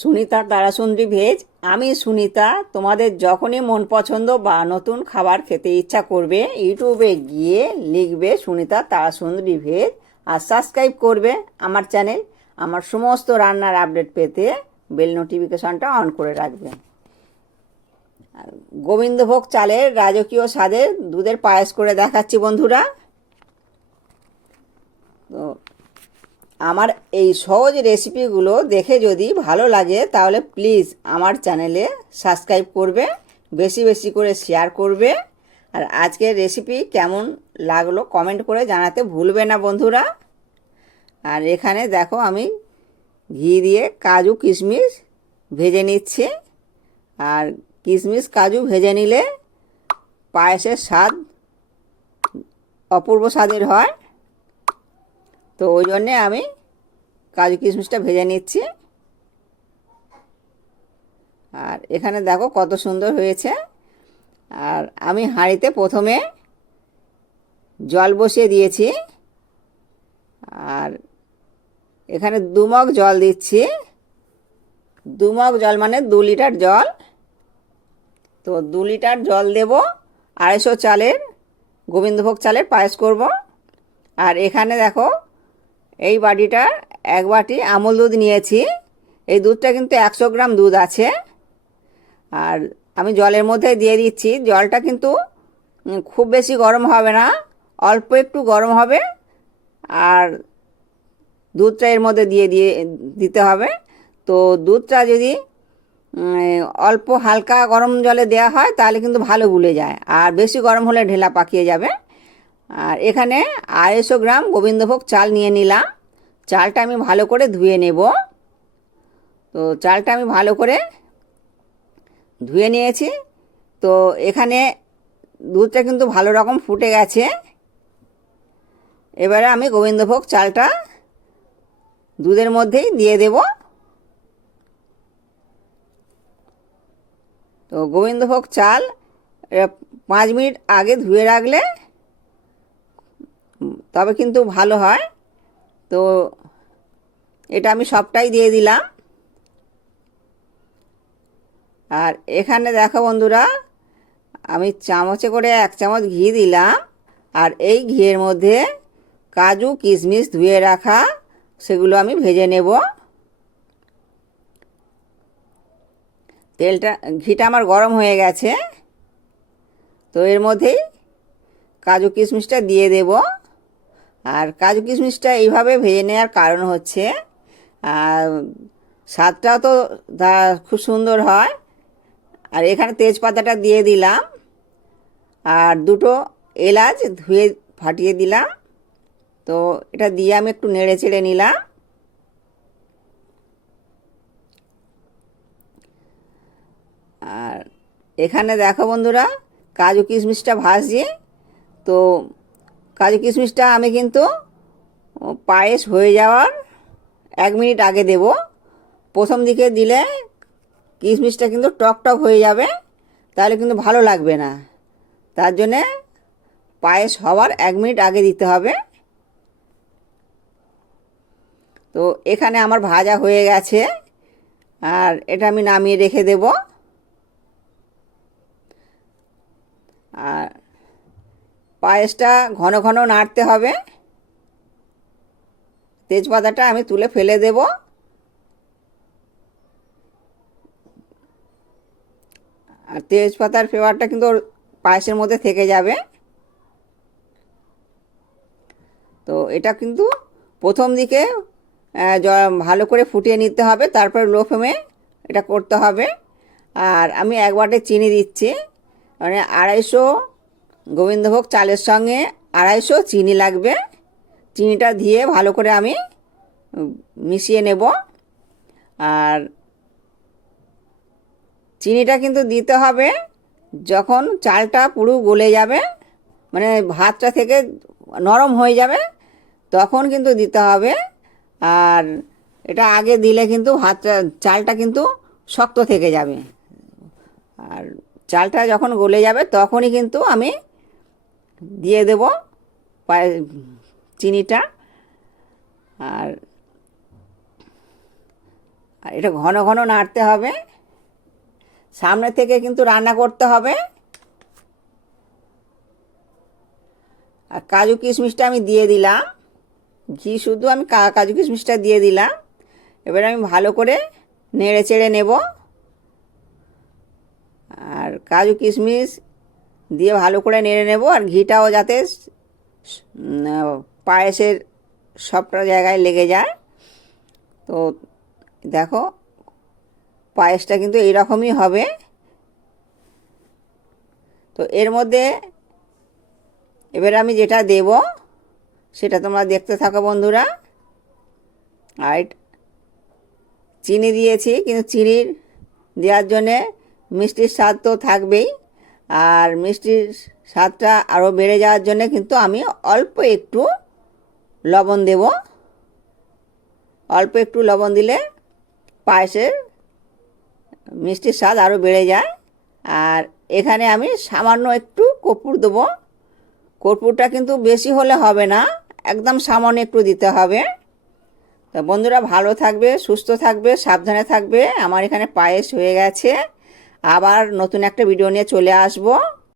Sunita Tarasundari veg, আমি সুনিতা, তোমাদের যখনই মন পছন্দ বা নতুন খাবার খেতে ইচ্ছা করবে, ইউটিউবে গিয়ে লিখবে সুনিতা তারাসুন্দরী ভেজ আর সাবস্ক্রাইব করবে আমার চ্যানেল আমার সমস্ত রান্নার আপডেট পেতে বেল নোটিফিকেশনটা অন করে রাখবে। গোবিন্দভোগ চালের রাজকীয় স্বাদের দুধের পায়েস করে দেখাচ্ছি বন্ধুরা। তো আমার এই সহজ রেসিপিগুলো দেখে যদি ভালো লাগে, তাহলে প্লিজ আমার চ্যানেলে সাবস্ক্রাইব করবে, বেশি বেশি করে শেয়ার করবে। আর আজকের রেসিপি কেমন লাগল কমেন্ট করে জানাতে ভুলবে না বন্ধুরা। আর এখানে দেখো আমি ঘি দিয়ে কাজু কিশমিশ ভেজে নিচ্ছি। আর কিশমিশ কাজু ভেজে নিলে পায়েসের স্বাদ অপূর্ব স্বাদের হয়। তো ওই জন্যে আমি কাজু কিশমিশটা ভেজে নিচ্ছি। আর এখানে দেখো কত সুন্দর হয়েছে। আর আমি হাঁড়িতে প্রথমে জল বসিয়ে দিয়েছি। আর এখানে দুমগ জল দিচ্ছি। দুমগ জল মানে দু লিটার জল। তো দু লিটার জল দেব। আড়াইশো চালের, গোবিন্দভোগ চালের পায়েস করব। আর এখানে দেখো এই বাটিটা এক বাটি আমল দুধ নিয়েছি। এই দুধটা কিন্তু একশো গ্রাম দুধ আছে। আর আমি জলের মধ্যে দিয়ে দিচ্ছি। জলটা কিন্তু খুব বেশি গরম হবে না। অল্প একটু গরম হবে। আর দুধটা এর মধ্যে দিয়ে দিয়ে, দিতে হবে। তো দুধটা যদি অল্প হালকা গরম জলে দেওয়া হয়, তাহলে কিন্তু ভালো গুলে যায়। আর বেশি গরম হলে ঢেলা পাকিয়ে যাবে। আর এখানে আড়াইশো গ্রাম গোবিন্দভোগ চাল নিয়ে নিলাম। চালটা আমি ভালো করে ধুয়ে নেব। তো চালটা আমি ভালো করে ধুয়ে নিয়েছি। তো এখানে দুধটা কিন্তু ভালো রকম ফুটে গেছে। এবারে আমি গোবিন্দভোগ চালটা দুধের মধ্যেই দিয়ে দেব। তো গোবিন্দভোগ চাল পাঁচ মিনিট আগে ধুয়ে রাখলে তবে কিন্তু ভালো হয়। তো এটা আমি সবটাই দিয়ে দিলাম। আর এখানে দেখো বন্ধুরা, আমি চামচে করে এক চামচ ঘি দিলাম। আর এই ঘিয়ের মধ্যে কাজু, কিশমিশ ধুয়ে রাখা, সেগুলো আমি ভেজে নেব। তেলটা, ঘিটা আমার গরম হয়ে গেছে। তো এর মধ্যেই কাজু, কিশমিশটা দিয়ে দেব। আর কাজু, কিশমিশটা এইভাবে ভেজে নেওয়ার কারণ হচ্ছে স্বাদটাও তো খুব সুন্দর হয়। আর এখানে তেজপাতাটা দিয়ে দিলাম। আর দুটো এলাচ ধুয়ে ফাটিয়ে দিলাম। তো এটা দিয়ে আমি একটু নেড়ে চেড়ে নিলাম। আর এখানে দেখো বন্ধুরা, কাজু কিশমিশটা ভাজছি তো কাজু কিশমিশটা আমি কিন্তু পায়েস হয়ে যাওয়ার এক মিনিট আগে দেব। প্রথম দিকে দিলে কিশমিশটা কিন্তু টক টক হয়ে যাবে, তাহলে কিন্তু ভালো লাগবে না। তার জন্যে পায়েস হওয়ার এক মিনিট আগে দিতে হবে। তো এখানে আমার ভাজা হয়ে গেছে, আর এটা আমি নামিয়ে রেখে দেব। আর পায়েসটা ঘন ঘন নাড়তে হবে। তেজপাতাটা আমি তুলে ফেলে দেব। আর তেজপাতার ফ্লেভারটা কিন্তু ওর পায়েসের মধ্যে থেকে যাবে। তো এটা কিন্তু প্রথম দিকে ভালো করে ফুটিয়ে নিতে হবে, তারপর লো ফ্লেমে এটা করতে হবে। আর আমি এক বাটে চিনি দিচ্ছি মানে আড়াইশো গোবিন্দভোগ চালের সঙ্গে আড়াইশো চিনি লাগবে। চিনিটা দিয়ে ভালো করে আমি মিশিয়ে নেব। আর চিনিটা কিন্তু দিতে হবে যখন চালটা পুরো গলে যাবে মানে ভাতটা থেকে নরম হয়ে যাবে, তখন কিন্তু দিতে হবে। আর এটা আগে দিলে কিন্তু ভাতটা, চালটা কিন্তু শক্ত থেকে যাবে। আর চালটা যখন গলে যাবে তখনই কিন্তু আমি দিয়ে দেব চিনিটা আর আর এটা ঘন ঘন নাড়তে হবে। সামনে থেকে কিন্তু রান্না করতে হবে। আর কাজু কিশমিশটা আমি দিয়ে দিলাম। ঘি শুধু আমি কাজু কিশমিশটা দিয়ে দিলাম। এবার আমি ভালো করে নেড়ে চেড়ে নেব। আর কাজু কিশমিশ দিয়ে ভালো করে নেড়ে নেব। আর ঘিটাও যাতে পায়েসের সবটা জায়গায় লেগে যায়। তো দেখো, পায়েসটা কিন্তু এইরকমই হবে। তো এর মধ্যে এবার আমি যেটা দেব, সেটা তোমরা দেখতে থাকো বন্ধুরা। আর চিনি দিয়েছি, কিন্তু চিনির দেওয়ার জন্যে মিষ্টির স্বাদ তো থাকবেই। আর মিষ্টির স্বাদটা আরও বেড়ে যাওয়ার জন্য কিন্তু আমি অল্প একটু লবণ দেব। অল্প একটু লবণ দিলে পায়েসের মিষ্টির স্বাদ আরও বেড়ে যায়। আর এখানে আমি সামান্য একটু কর্পূর দেবো। কর্পূরটা কিন্তু বেশি হলে হবে না, একদম সামান্য একটু দিতে হবে। তো বন্ধুরা ভালো থাকবে, সুস্থ থাকবে, সাবধানে থাকবে। আমার এখানে পায়েস হয়ে গেছে। আবার নতুন একটা ভিডিও নিয়ে চলে আসব।